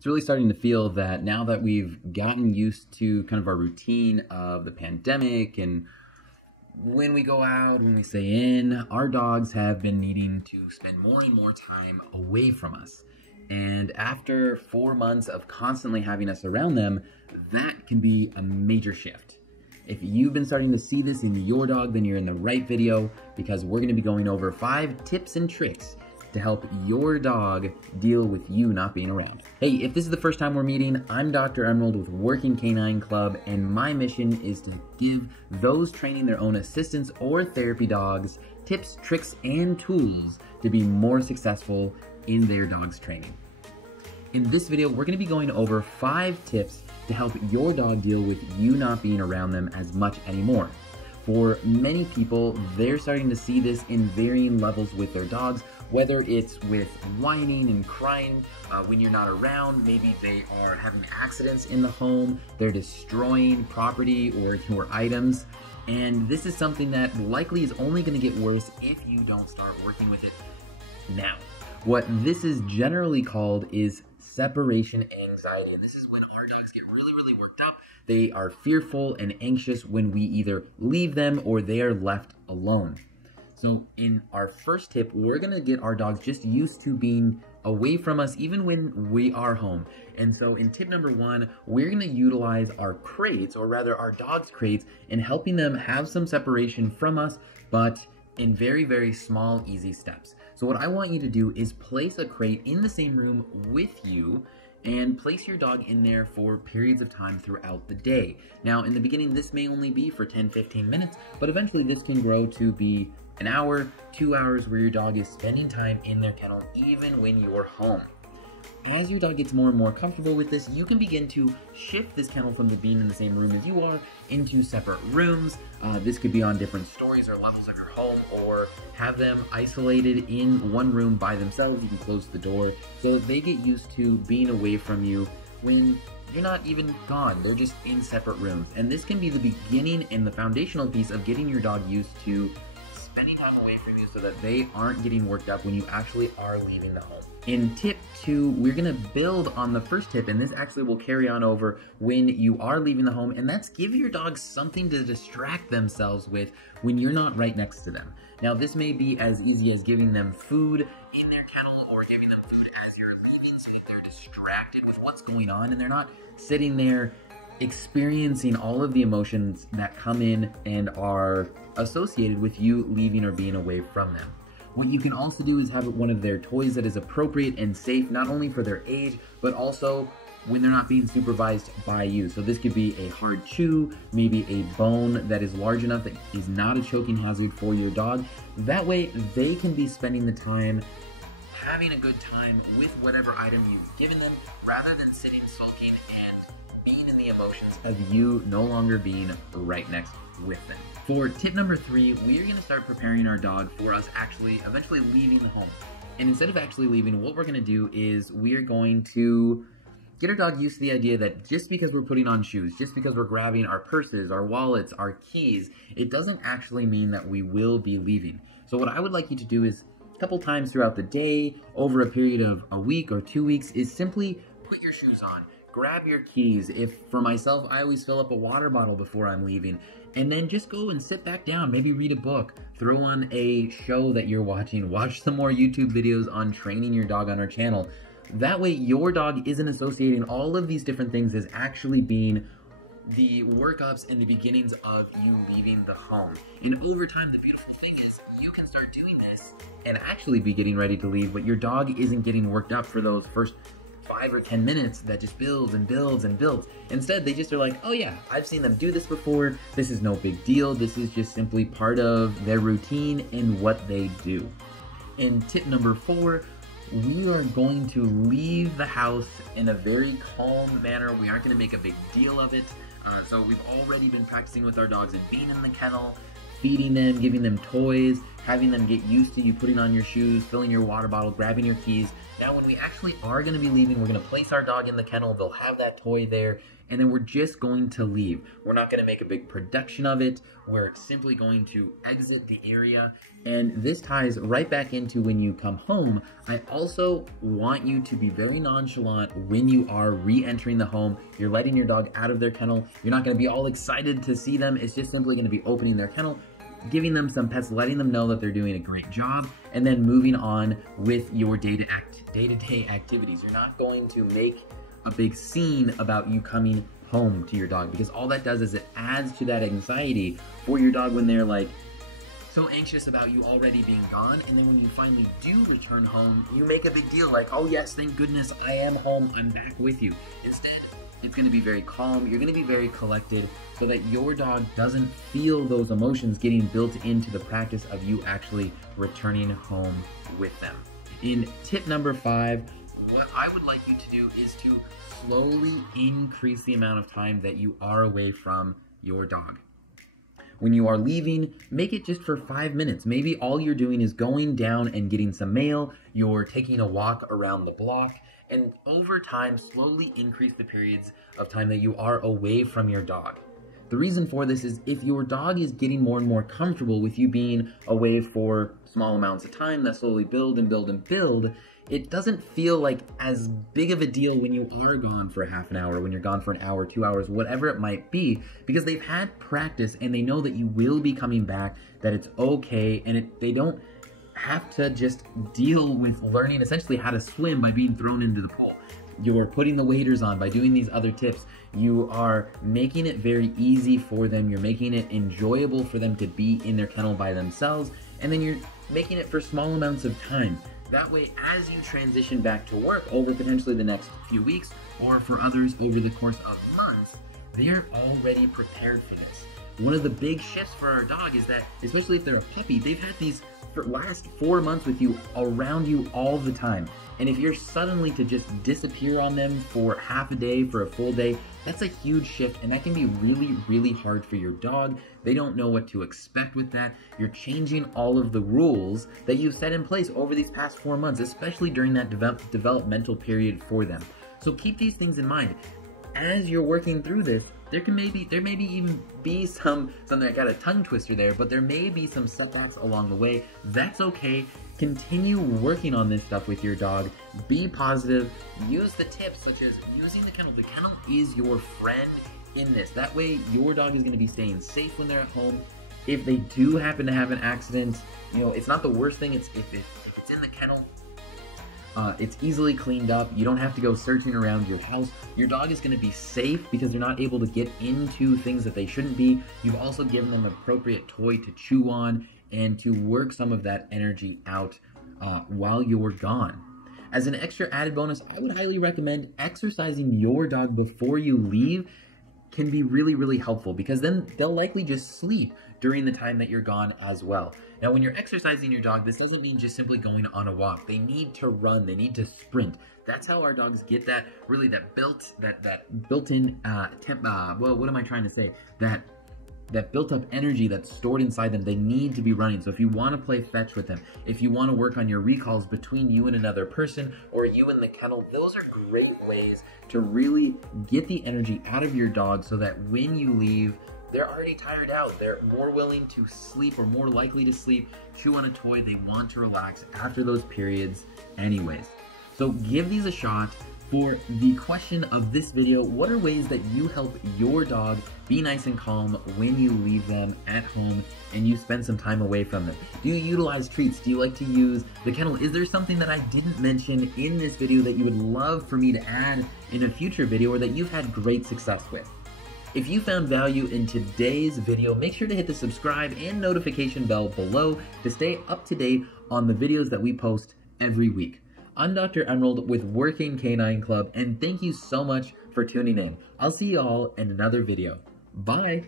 it's really starting to feel that now that we've gotten used to kind of our routine of the pandemic and when we go out, when we stay in, our dogs have been needing to spend more and more time away from us. And after 4 months of constantly having us around them, that can be a major shift. If you've been starting to see this in your dog, then you're in the right video, because we're going to be going over 5 tips and tricks to help your dog deal with you not being around. Hey, if this is the first time we're meeting, I'm Dr. Emerald with Working Canine Club, and my mission is to give those training their own assistants or therapy dogs tips, tricks, and tools to be more successful in their dog's training. In this video, we're going to be going over 5 tips to help your dog deal with you not being around them as much anymore. For many people, they're starting to see this in varying levels with their dogs, whether it's with whining and crying when you're not around. Maybe they are having accidents in the home, they're destroying property or items, and this is something that likely is only going to get worse if you don't start working with it now. What this is generally called is separation anxiety, and this is when our dogs get really worked up. They are fearful and anxious when we either leave them or they are left alone. So in our first tip, we're going to get our dogs just used to being away from us even when we are home. And so in tip number 1, we're going to utilize our crates, or rather our dogs' crates, in helping them have some separation from us, but in very small, easy steps. So what I want you to do is place a crate in the same room with you and place your dog in there for periods of time throughout the day. Now, in the beginning, this may only be for 10-15 minutes, but eventually this can grow to be an hour, 2 hours, where your dog is spending time in their kennel even when you're home. As your dog gets more and more comfortable with this, you can begin to shift this kennel from being in the same room as you are into separate rooms. This could be on different stories or levels of your home, or have them isolated in one room by themselves. You can close the door so they get used to being away from you when you're not even gone. They're just in separate rooms. And this can be the beginning and the foundational piece of getting your dog used to spending time away from you so that they aren't getting worked up when you actually are leaving the home. In tip 2, we're going to build on the first tip, and this actually will carry on over when you are leaving the home, and that's give your dogs something to distract themselves with when you're not right next to them. Now, this may be as easy as giving them food in their kennel, or giving them food as you're leaving so that they're distracted with what's going on and they're not sitting there experiencing all of the emotions that come in and are associated with you leaving or being away from them. What you can also do is have one of their toys that is appropriate and safe, not only for their age, but also when they're not being supervised by you. So this could be a hard chew, maybe a bone that is large enough that is not a choking hazard for your dog. That way they can be spending the time having a good time with whatever item you've given them, rather than sitting sulking and being in the emotions of you no longer being right next with them. For tip number 3, we're going to start preparing our dog for us eventually leaving the home. And instead of actually leaving, what we're going to do is we're going to get our dog used to the idea that just because we're putting on shoes, just because we're grabbing our purses, our wallets, our keys, it doesn't actually mean that we will be leaving. So what I would like you to do is a couple times throughout the day, over a period of a week or 2 weeks, is simply put your shoes on. Grab your keys. If for myself, I always fill up a water bottle before I'm leaving, and then just go and sit back down, maybe read a book, throw on a show that you're watching, watch some more YouTube videos on training your dog on our channel. That way your dog isn't associating all of these different things as actually being the workups and the beginnings of you leaving the home. And over time, the beautiful thing is you can start doing this and actually be getting ready to leave, but your dog isn't getting worked up for those first 5 or 10 minutes that just builds and builds and builds. Instead, they just are like, oh yeah, I've seen them do this before. This is no big deal. This is just simply part of their routine and what they do. And tip number 4, we are going to leave the house in a very calm manner. We aren't going to make a big deal of it. So we've already been practicing with our dogs at being in the kennel, feeding them, giving them toys, having them get used to you putting on your shoes, filling your water bottle, grabbing your keys, Now, when we actually are going to be leaving, we're going to place our dog in the kennel. They'll have that toy there, and then we're just going to leave. We're not going to make a big production of it. We're simply going to exit the area, and this ties right back into when you come home. I also want you to be very nonchalant when you are re-entering the home. You're letting your dog out of their kennel. You're not going to be all excited to see them. It's just simply going to be opening their kennel, giving them some pets, letting them know that they're doing a great job, and then moving on with your day-to-day activities. You're not going to make a big scene about you coming home to your dog, because all that does is it adds to that anxiety for your dog when they're like so anxious about you already being gone. And then when you finally do return home, you make a big deal like, oh yes, thank goodness I am home, I'm back with you. Instead, it's going to be very calm, you're going to be very collected, so that your dog doesn't feel those emotions getting built into the practice of you actually returning home with them. In tip number 5, what I would like you to do is to slowly increase the amount of time that you are away from your dog. When you are leaving, make it just for 5 minutes. Maybe all you're doing is going down and getting some mail, you're taking a walk around the block, and over time, slowly increase the periods of time that you are away from your dog. The reason for this is if your dog is getting more and more comfortable with you being away for small amounts of time that slowly build and build and build, it doesn't feel like as big of a deal when you are gone for half an hour, when you're gone for an hour, 2 hours, whatever it might be, because they've had practice and they know that you will be coming back, that it's okay, and they don't have to just deal with learning essentially how to swim by being thrown into the pool. You're putting the waders on by doing these other tips. You are making it very easy for them. You're making it enjoyable for them to be in their kennel by themselves. And then you're making it for small amounts of time. That way, as you transition back to work over potentially the next few weeks, or for others over the course of months, they're already prepared for this. One of the big shifts for our dog is that, especially if they're a puppy, they've had these last 4 months with you, around you all the time. And if you're suddenly to just disappear on them for half a day, for a full day, that's a huge shift, and that can be really, really hard for your dog. They don't know what to expect with that. You're changing all of the rules that you've set in place over these past 4 months, especially during that developmental period for them. So keep these things in mind. As you're working through this, there may even be something that got a tongue twister there, but there may be some setbacks along the way. That's okay. Continue working on this stuff with your dog. Be positive. Use the tips such as using the kennel. The kennel is your friend in this. That way your dog is going to be staying safe when they're at home. If they do happen to have an accident, it's not the worst thing. If it's in the kennel, it's easily cleaned up. You don't have to go searching around your house. Your dog is going to be safe because they're not able to get into things that they shouldn't be. You've also given them an appropriate toy to chew on and to work some of that energy out while you're gone. As an extra added bonus, I would highly recommend exercising your dog before you leave. Can be really, really helpful, because then they'll likely just sleep during the time that you're gone as well. Now, when you're exercising your dog, this doesn't mean just simply going on a walk. They need to run, they need to sprint. That's how our dogs get that built-in that built-up energy that's stored inside them. They need to be running. So if you want to play fetch with them, if you want to work on your recalls between you and another person, or you and the kennel, those are great ways to really get the energy out of your dog so that when you leave, they're already tired out. They're more willing to sleep, or more likely to sleep, chew on a toy. They want to relax after those periods anyways. So give these a shot. For the question of this video, what are ways that you help your dog be nice and calm when you leave them at home and you spend some time away from them? Do you utilize treats? Do you like to use the kennel? Is there something that I didn't mention in this video that you would love for me to add in a future video, or that you've had great success with? If you found value in today's video, make sure to hit the subscribe and notification bell below to stay up to date on the videos that we post every week. I'm Dr. Emerald with Working Canine Club, and thank you so much for tuning in. I'll see you all in another video. Bye!